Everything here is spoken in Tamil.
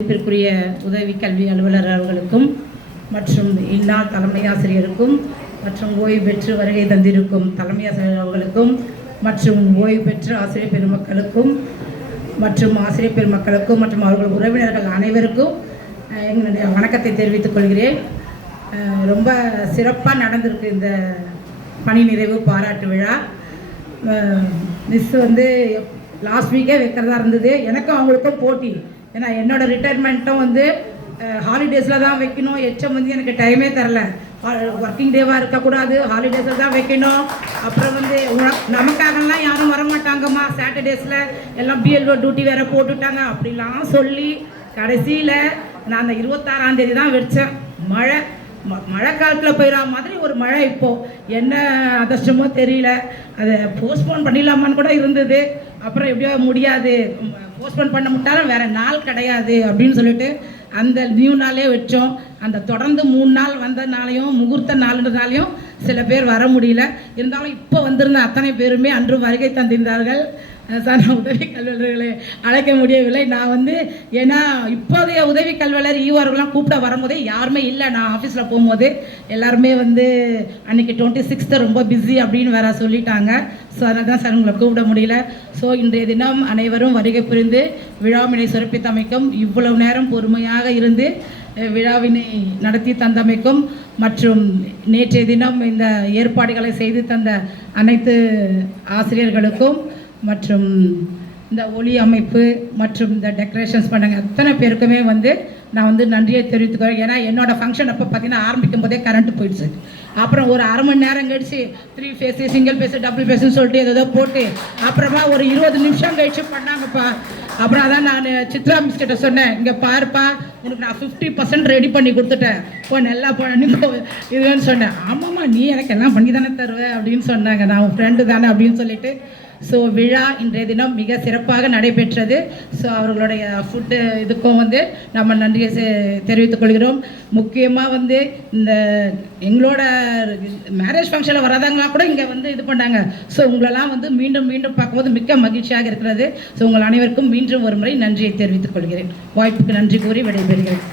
மதிப்பிற்குரிய உதவி கல்வி அலுவலர் அவர்களுக்கும் மற்றும் இந்நாள் தலைமை ஆசிரியருக்கும் மற்றும் ஓய்வு பெற்று வருகை தந்திருக்கும் தலைமை ஆசிரியர் அவர்களுக்கும் மற்றும் ஓய்வு பெற்ற ஆசிரியர் பெருமக்களுக்கும் மற்றும் ஆசிரியர் பெருமக்களுக்கும் மற்றும் அவர்கள் உறவினர்கள் அனைவருக்கும் எங்களுடைய வணக்கத்தை தெரிவித்துக் கொள்கிறேன். ரொம்ப சிறப்பாக நடந்திருக்கு இந்த பணி நிறைவு பாராட்டு விழா. மிஸ் லாஸ்ட் வீக்கே வைக்கிறதா இருந்தது. எனக்கும் அவங்களுக்கும் போட்டி. ஏன்னா என்னோடய ரிட்டையர்மெண்ட்டும் ஹாலிடேஸில் தான் வைக்கணும். எனக்கு டைமே தரல. ஒர்க்கிங் டேவாக இருக்கக்கூடாது, ஹாலிடேஸில் தான் வைக்கணும். அப்புறம் நமக்காகலாம் யாரும் வரமாட்டாங்கம்மா, சாட்டர்டேஸில் எல்லாம் பிஎல்ஓ டியூட்டி வேறு போட்டுட்டாங்க அப்படிலாம் சொல்லி கடைசியில் நான் அந்த 26ஆம் தேதி தான் வச்சேன். மழை காலத்தில் போயிடற மாதிரி ஒரு மழை. இப்போது என்ன அதிர்ஷ்டமோ தெரியல, அதை போஸ்ட்போன் பண்ணிடலாமான்னு கூட இருந்தது. அப்புறம் எப்படியோ முடியாது, போஸ்ட்போன் பண்ண முட்டாலும் வேறு நாள் கிடையாது அப்படின்னு சொல்லிட்டு அந்த நியூ நாளே வச்சோம். அந்த தொடர்ந்து 3 நாள் வந்ததுனாலையும் முகூர்த்த நாளுன்றதுனாலையும் சில பேர் வர முடியல. இருந்தாலும் இப்போ வந்திருந்த அத்தனை பேருமே அன்று வருகை தந்திருந்தார்கள். சார், நான் உதவி கல்வியாளர்களை அழைக்க முடியவில்லை. நான் ஏன்னா இப்போதைய உதவி கல்வியாளர் ஈவார்கள்லாம் கூப்பிட வரும்போதே யாருமே இல்லை. நான் ஆஃபீஸில் போகும்போது எல்லாருமே அன்றைக்கி 26th ரொம்ப பிஸி அப்படின்னு வேற சொல்லிட்டாங்க. ஸோ அதனால் தான் சார் உங்களை கூப்பிட முடியல. ஸோ இன்றைய தினம் அனைவரும் வருகை புரிந்து விழாவினை சிறப்பித்தமைக்கும், இவ்வளவு நேரம் பொறுமையாக இருந்து விழாவினை நடத்தி தந்தமைக்கும் மற்றும் நேற்றைய தினம் இந்த ஏற்பாடுகளை செய்து தந்த அனைத்து ஆசிரியர்களுக்கும் மற்றும் இந்த ஒளி அமைப்பு மற்றும் இந்த டெக்கரேஷன்ஸ் பண்ணாங்க அத்தனை பேருக்குமே நான் நன்றியை தெரிவித்துக்கிறேன். ஏன்னா என்னோடய ஃபங்க்ஷன் அப்போ பார்த்தீங்கன்னா ஆரம்பிக்கும் போதே கரண்ட்டு போயிடுச்சு. அப்புறம் ஒரு அரை மணி நேரம் கழிச்சு 3 ஃபேஸு, சிங்கிள் ஃபேஸு, டபுள் ஃபேஸுன்னு சொல்லிட்டு ஏதோ போட்டு அப்புறமா ஒரு 20 நிமிஷம் கழிச்சு பண்ணாங்கப்பா. அப்புறம் அதான் நான் சித்ரா மிஸ் கிட்ட சொன்னேன், இங்கே பாருப்பா, உனக்கு நான் 50% ரெடி பண்ணி கொடுத்துட்டேன், இப்போ நல்லா பண்ணி இதுன்னு சொன்னேன். ஆமாம்மா, நீ எனக்கு எல்லாம் பண்ணி தானே தருவேன் அப்படின்னு சொன்னாங்க. நான் உன் ஃப்ரெண்டு தானே அப்படின்னு சொல்லிட்டு. ஸோ விழா இன்றைய தினம் மிக சிறப்பாக நடைபெற்றது. ஸோ அவர்களுடைய ஃபுட்டு இதுக்கும் நம்ம நன்றியை தெரிவித்துக் கொள்கிறோம். முக்கியமாக இந்த எங்களோட மேரேஜ் ஃபங்க்ஷனில் வராதவங்களாம் கூட இங்கே இது பண்ணாங்க. ஸோ உங்களெல்லாம் மீண்டும் மீண்டும் பார்க்கும்போது மிக்க மகிழ்ச்சியாக இருக்கிறது. ஸோ உங்கள் அனைவருக்கும் மீண்டும் ஒரு முறை நன்றியை தெரிவித்துக் கொள்கிறேன். வாய்ப்புக்கு நன்றி கூறி விடைபெறுகிறேன்.